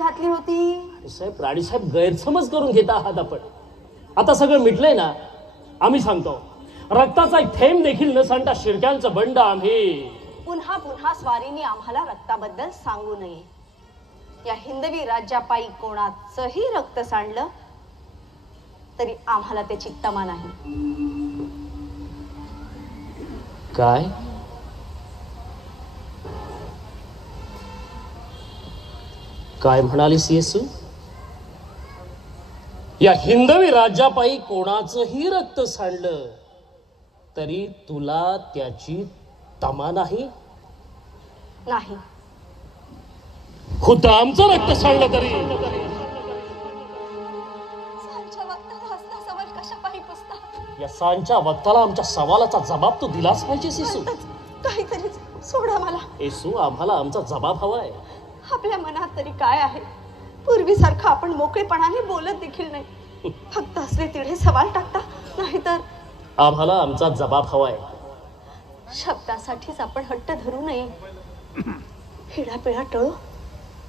घातली होती? साहेब राणीसाहेब गैरसमज करून घेता आहात आपण. आता सगळं मिटलंय ना. आम्ही सांगतो रक्ताचा एक थेंब देखील न सांडता शिर्क्यांचं बंड आम्ही. पुन्हा पुन्हा स्वारीने आम्हाला रक्ताबद्दल सांगू नये. या हिंदवी राज्यापायी कोणाचंही रक्त सांडलं तरी आम्हाला त्याची तमा नाही. काय काय म्हणालीस येसू? या हिंदवी राज्यापायी कोणाचंही रक्त सांडलं तरी तुला त्याची तमा नाही? नाही. खुद्द आमचं रक्त सांडलं तरी या सांच्या वक्ताला आमच्या सवालाचा जबाब तू दिलाच पाहिजे येसू. काहीतरी सोडा मला. येसू आम्हाला आमचा जबाब हवाय. आपल्या मनात तरी काय आहे? पूर्वीसारखं आपण मोकळेपणाने बोलत देखील नाही. फक्त असले तिढे सवाल टाकता. नाहीतर आम्हाला आमचा जबाब हवाय. शब्दासाठीच आपण हट्ट धरू नये. हिडापिडा टळो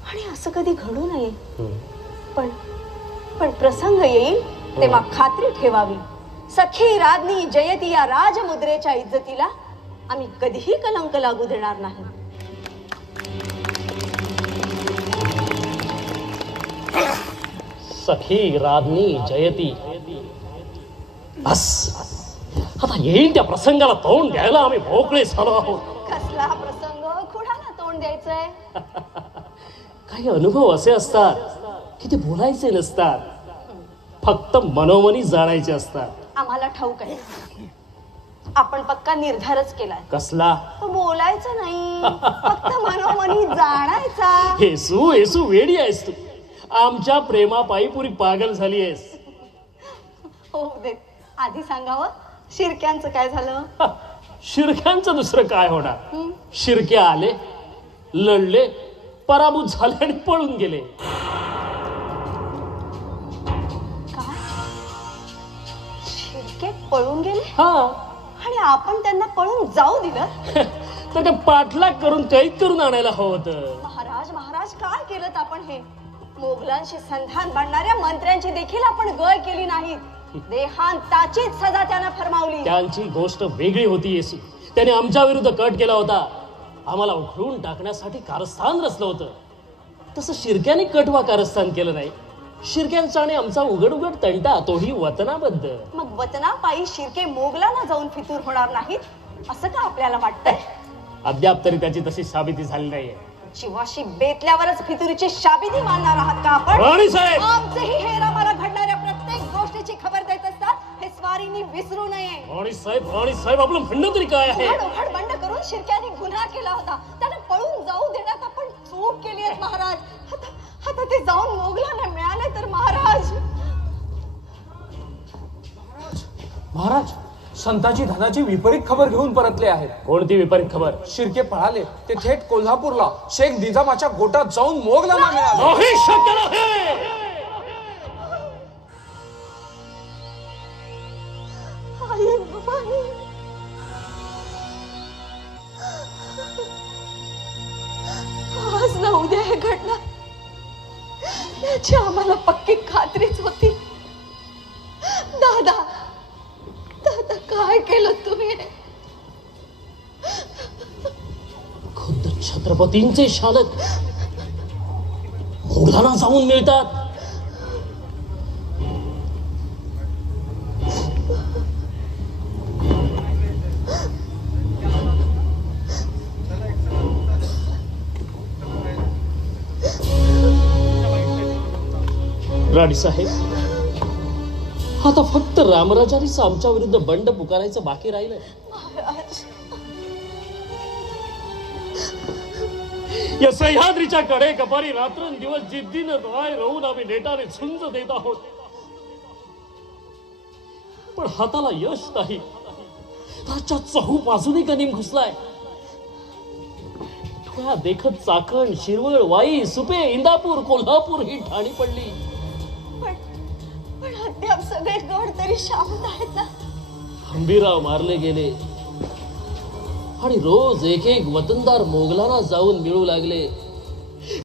आणि असं कधी घडू नये. पण पण प्रसंग येईल तेव्हा खात्री ठेवावी. सखी राज्ञी जयती या राजमुद्रेच्या इज्जतीला आम्ही कधीही कलंक लागू देणार नाही. सखी राज्ञी जयती. बस आता येईल त्या प्रसंगाला तोंड द्यायला आम्ही मोकळे झालो आहोत. कसला प्रसंग? कुणाला तोंड द्यायचंय? काही अनुभव असे असतात की ते बोलायचे नसतात, फक्त मनोमनी जाणायचे असतात. आम्हाला ठाऊक आहे. आपण पक्का निर्धारच केलाय. कसला? बोलायचं नाही, फक्त मनोमनी जाणायचा. येसू येसू वेडी आहेस तू. आमच्या प्रेमापायी पुरी पागल झाली आहेस. हो दे. आधी सांगावं शिर्क्यांचं काय झालं? शिर्क्यांचं दुसरं काय होणार? शिर्के आले, लढले, पराभूत झाले आणि पळून गेले. काय? शिर्के पळून गेले? हा. आणि आपण त्यांना पळून जाऊ दिलं? तर ते पाठलाग करून कैद करून आणायला हवं होतं. महाराज महाराज काय केलं आपण हे? मोगलांशी संधान बांधणाऱ्या मंत्र्यांची देखील आपण गय केली नाही. देहांताचीच सजा त्यांना फरमावली. त्यांची गोष्ट वेगळी होती येसू. त्याने आमच्या विरुद्ध कट केला होता. आम्हाला उखळून टाकण्यासाठी कारस्थान रचलं होतं. तसं शिर्क्याने कटवा कारस्थान केलं नाही. शिर्क्यांचा आणि आमचा उघड उघड तंटा, तोही वतनाबद्ध. मग वतनापायी शिर्के मोगलांना जाऊन फितूर होणार नाहीत असं का आपल्याला वाटतंय? अद्याप तरी त्याची तशी साबिती झाली नाहीये. जीवाशी बेतल्यावरच फितुरीची शाबिती मानणार आहात का आपण? राणीसाहेब! आमचेही हेर आम्हाला घडणाऱ्या प्रत्येक गोष्टीची खबर देत असतात. हे स्वारींनी विसरू नये. राणीसाहेब आपलं म्हणणं तरी काय आहे? उघड बंड करून शिर्क्यांनी गुन्हा केला होता. त्याला पळून जाऊ देण्यात आपण चूक केली आहे महाराज. आता ते जाऊन मोगलांना मिळाले तर महाराज. महाराज संताजी धनाची विपरीत खबर घेऊन परतले आहेत. कोणती विपरीत खबर? शिर्के पळाले. ते थेट कोल्हापूरला शेख निजामाच्या गोटात जाऊन मोगलांना मिळाले. नाही, शक्य नाही. आज ना उद्या हे घडणार याची आम्हाला पक्की खात्रीच होती. दादा दादा काय केलं तुम्ही? खुद्द छत्रपतींचे शालक मोगलांना जाऊन मिळतात. राणीसाहेब आता फक्त रामराजांनीच आमच्या विरुद्ध बंड पुकारायचं बाकी राहिलंय. या सह्याद्रीच्या कडे कपारी रात्रंदिवस जिद्दीनं राय राहून आम्ही नेटाने झुंज देत आहोत, पण हाताला यश नाही. त्याच्या चहू बाजूने गनिम घुसलाय. डोळ्या देखत चाकण, शिरवळ, वाई, सुपे, इंदापूर, कोल्हापूर ही ठाणी पडली. पण अद्याप सगळे गड तरी शाबूत आहेत ना? हंबीराव मारले गेले आणि रोज एक एक वतनदार मोगलांना जाऊन मिळू लागले.